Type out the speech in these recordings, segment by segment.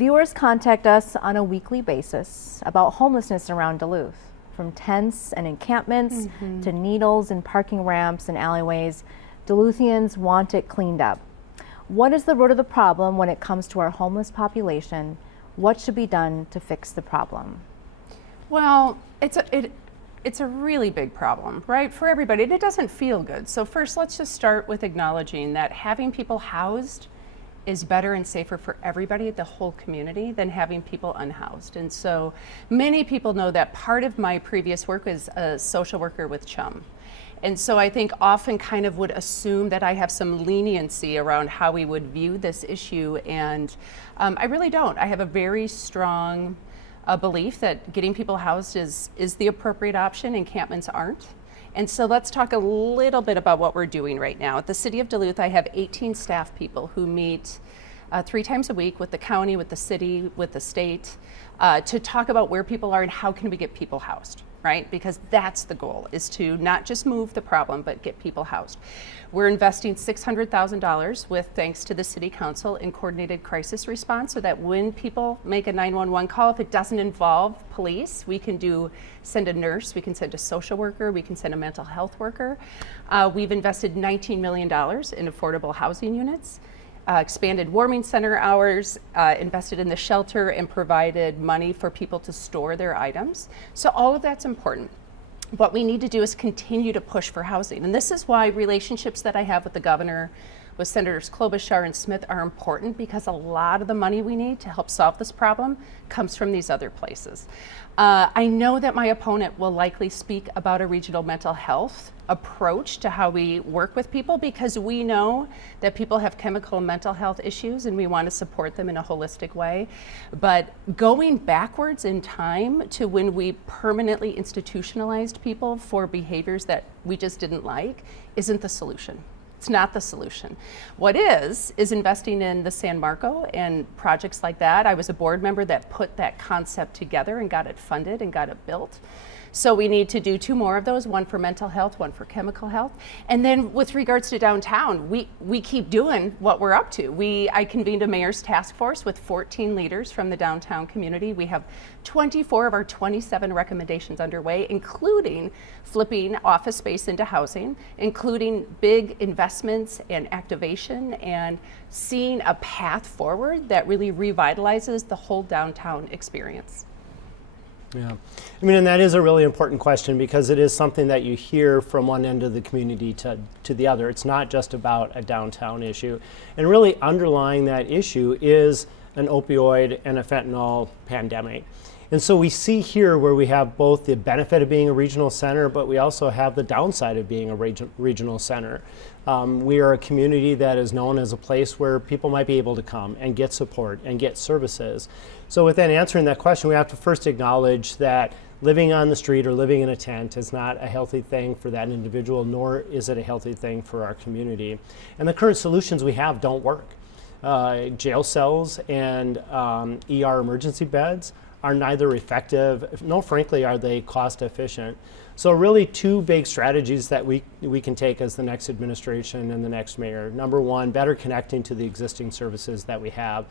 Viewers contact us on a weekly basis about homelessness around Duluth, from tents and encampments to needles and parking ramps and alleyways. Duluthians want it cleaned up. What is the root of the problem when it comes to our homeless population? What should be done to fix the problem? Well, it's a really big problem, right, for everybody. It doesn't feel good. So first, let's just start with acknowledging that having people housed is better and safer for everybody, the whole community, than having people unhoused. And so many people know that part of my previous work is a social worker with CHUM. And so I think often kind of would assume that I have some leniency around how we would view this issue, and I really don't. I have a very strong belief that getting people housed is the appropriate option. Encampments aren't. And so let's talk a little bit about what we're doing right now. At the City of Duluth, I have 18 staff people who meet 3 times a week with the county, with the city, with the state, to talk about where people are and how can we get people housed, right? Because that's the goal, is to not just move the problem, but get people housed. We're investing $600,000 with thanks to the City Council in coordinated crisis response, so that when people make a 911 call, if it doesn't involve police, we can send a nurse, we can send a social worker, we can send a mental health worker. We've invested $19 million in affordable housing units, expanded warming center hours, invested in the shelter, and provided money for people to store their items. So all of that's important. What we need to do is continue to push for housing. And this is why relationships that I have with the governor, with Senators Klobuchar and Smith, are important, because a lot of the money we need to help solve this problem comes from these other places. I know that my opponent will likely speak about a regional mental health approach to how we work with people, because we know that people have chemical and mental health issues and we want to support them in a holistic way. But going backwards in time to when we permanently institutionalized people for behaviors that we just didn't like isn't the solution. It's not the solution. What is investing in the San Marco and projects like that. I was a board member that put that concept together and got it funded and got it built. So we need to do 2 more of those, one for mental health, one for chemical health. And then with regards to downtown, we keep doing what we're up to. I convened a mayor's task force with 14 leaders from the downtown community. We have 24 of our 27 recommendations underway, including flipping office space into housing, including big investments and activation, and seeing a path forward that really revitalizes the whole downtown experience. Yeah, I mean, and that is a really important question, because it is something that you hear from one end of the community to the other. It's not just about a downtown issue. And really underlying that issue is an opioid and a fentanyl pandemic. And so we see here where we have both the benefit of being a regional center, but we also have the downside of being a regional center. We are a community that is known as a place where people might be able to come and get support and get services. So within answering that question, we have to first acknowledge that living on the street or living in a tent is not a healthy thing for that individual, nor is it a healthy thing for our community. And the current solutions we have don't work. Jail cells and ER emergency beds are neither effective, nor frankly are they cost efficient. So really 2 big strategies that we can take as the next administration and the next mayor. Number 1, better connecting to the existing services that we have.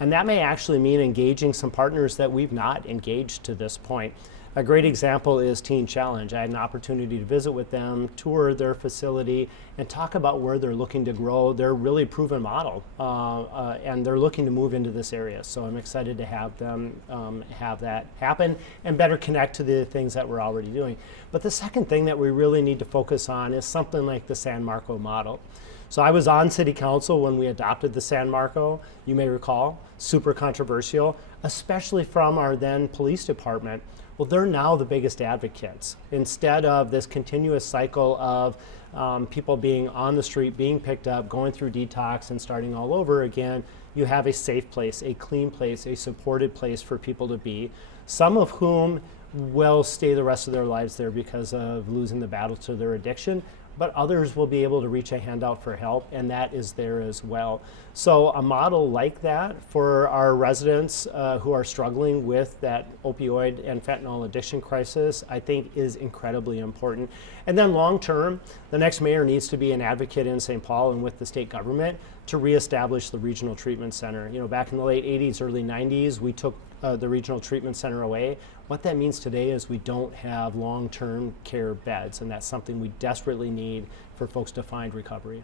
And that may actually mean engaging some partners that we've not engaged to this point. A great example is Teen Challenge. I had an opportunity to visit with them, tour their facility, and talk about where they're looking to grow. They're really proven model, and they're looking to move into this area. So I'm excited to have them have that happen and better connect to the things that we're already doing. But the second thing that we really need to focus on is something like the San Marco model. So I was on City Council when we adopted the San Marco, you may recall, super controversial, especially from our then police department. Well, they're now the biggest advocates. Instead of this continuous cycle of people being on the street, being picked up, going through detox and starting all over again, you have a safe place, a clean place, a supported place for people to be, some of whom will stay the rest of their lives there because of losing the battle to their addiction, but others will be able to reach a hand out for help, and that is there as well. So a model like that for our residents who are struggling with that opioid and fentanyl addiction crisis, I think is incredibly important. And then long term, the next mayor needs to be an advocate in St. Paul and with the state government to reestablish the regional treatment center. You know, back in the late 80s, early 90s, we took the regional treatment center away. What that means today is we don't have long-term care beds, and that's something we desperately need for folks to find recovery.